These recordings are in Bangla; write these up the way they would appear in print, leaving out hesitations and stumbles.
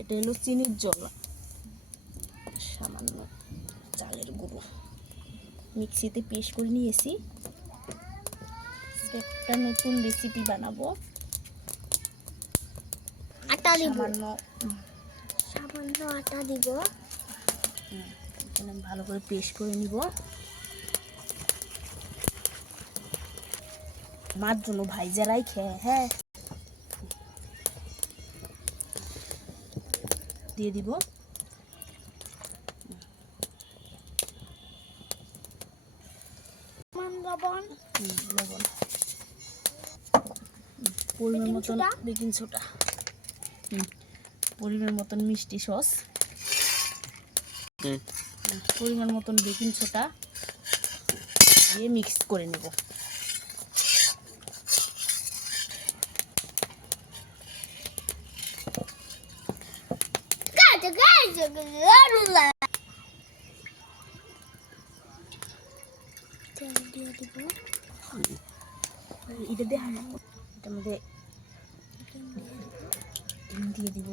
এটা হলো চিনির জল, সামান্য চালের গুঁড়ো মিক্সিতে পেস্ট করে নিয়েছি। একটা নতুন রেসিপি বানাবো। আটা দিব, সামান্য আটা দিব। এখানে ভালো করে পেস্ট করে নিব। মার জন্য ভাইজা রাইখে, হ্যাঁ দিয়ে দিব। লবণ, লবণ, পরিমাণ মতন বেকিং সোডা, পরিমাণ মতন মিষ্টি সস, পরিমাণ মতন বেকিং সোডা দিয়ে মিক্স করে নেব। এটা দিয়ে এটার মধ্যে ডিম দিয়ে দিব।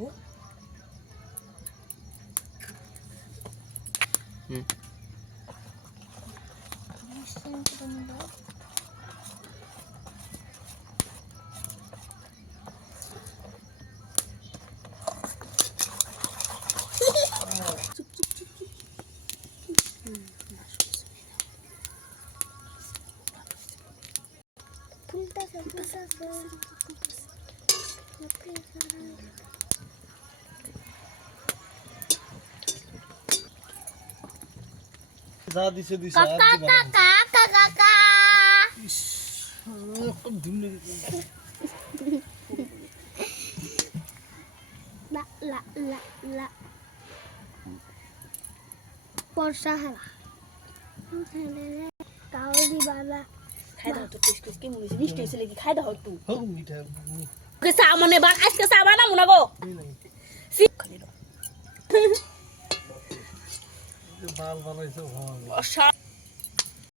যা দিছে দিছে কাকা কাকা কাকা খুব ধুম লেগে লা লা লা লা পরশা হেলা কাউ দিবালা। খাই দাও তো, টেস্ট কি মনে হচ্ছে? মিষ্টি হয়েছে নাকি? খাই দাও একটু। হোক মিঠা ওকে চা মানে বা আজকে চা বানাবো না গো। খালি দাও। বাল বানাইছে ভালো। অসাধারণ।